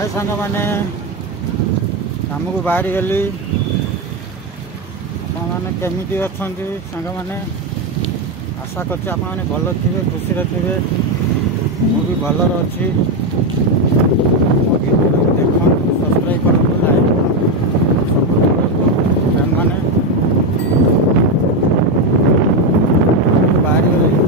हाय सांग मैंने काम को बाहरी गली आपने केमी अच्छा सांग मैंने आशा कर भल थे खुशी थे मुझे भल अच्छी मो वीडियो देखो सब्सक्राइब करूँ लाइक सब मैंने बाहरी गली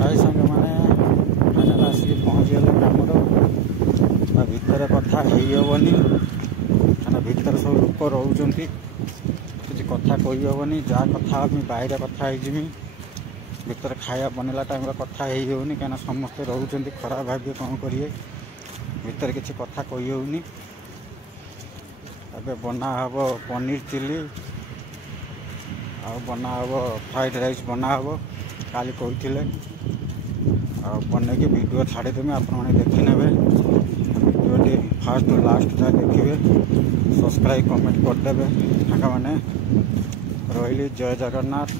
हाय सांग मैंने फाइनाल आसिक पहुँचीगले ग्रामर भितर कथा हेबनी क्या भितर सब लोक रोच किसी कथा कही हेबनी जहाँ कथा बाहर कथा होमी भितर खाया बनला टाइम कथा होनी कहीं समस्ते रोच खराब भाव कौन करेंगे भितर किसी कथा कही होनी अब बना हम पनीर चिली आ बना हम फ्राइड राइस बना हम काली कहते बन के वीडियो छाड़देमी आपने देखने वीडियो फास्ट टू लास्ट जाए देखिए सब्सक्राइब कमेंट करदे फाँका मैंने रही जय जगन्नाथ।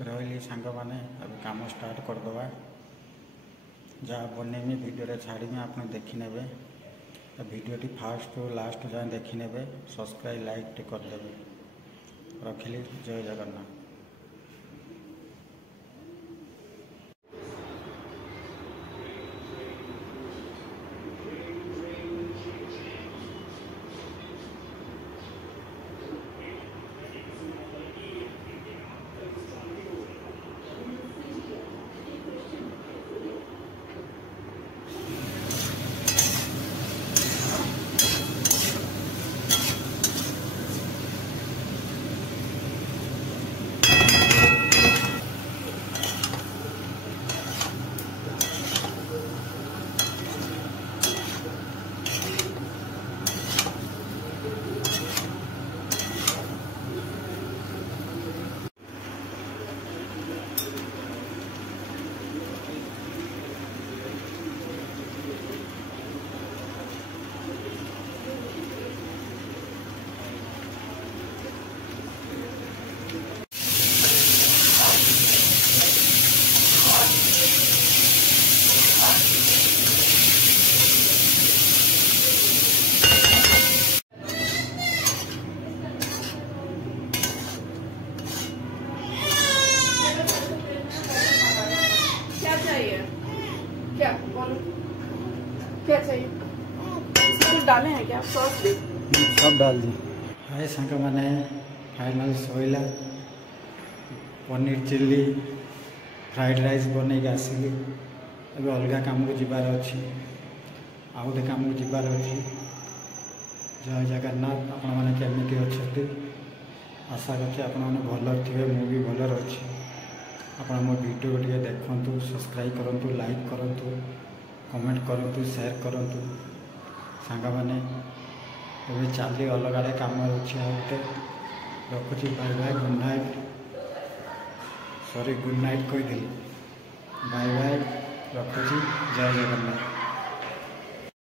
रही सांग मैंने अब काम स्टार्ट करदे जहाँ बनमी वीडियो छाड़ी आप देखने वीडियो फास्ट टू लास्ट जाए देखने सब्सक्राइब लाइक करदे रखिली जय जगन्नाथ। क्या बोलो क्या चाहिए? इसमें कुछ डाले हैं क्या? सॉस भी सब डाल दी। हाय सांग मैंने फाइनल सोइला पनीर चिल्ली फ्राइड राइस बनई आसिली अब अलग काम को जीवार अच्छी आ गए काम को जीवार अच्छी। जय जगन्नाथ। आपण मैंने केमी अच्छे आशा करते भल थे मुझे भल अच्छी आप मो वीडियो टे देखु सब्सक्राइब करूँ लाइक करूँ कमेंट करूँ शेयर करूँ सांग मैंने अभी चली अलग आड़े कम अच्छे रखुची bye bye good night sorry good night कहीदी बाय बाय रखुची जय जगन्नाथ।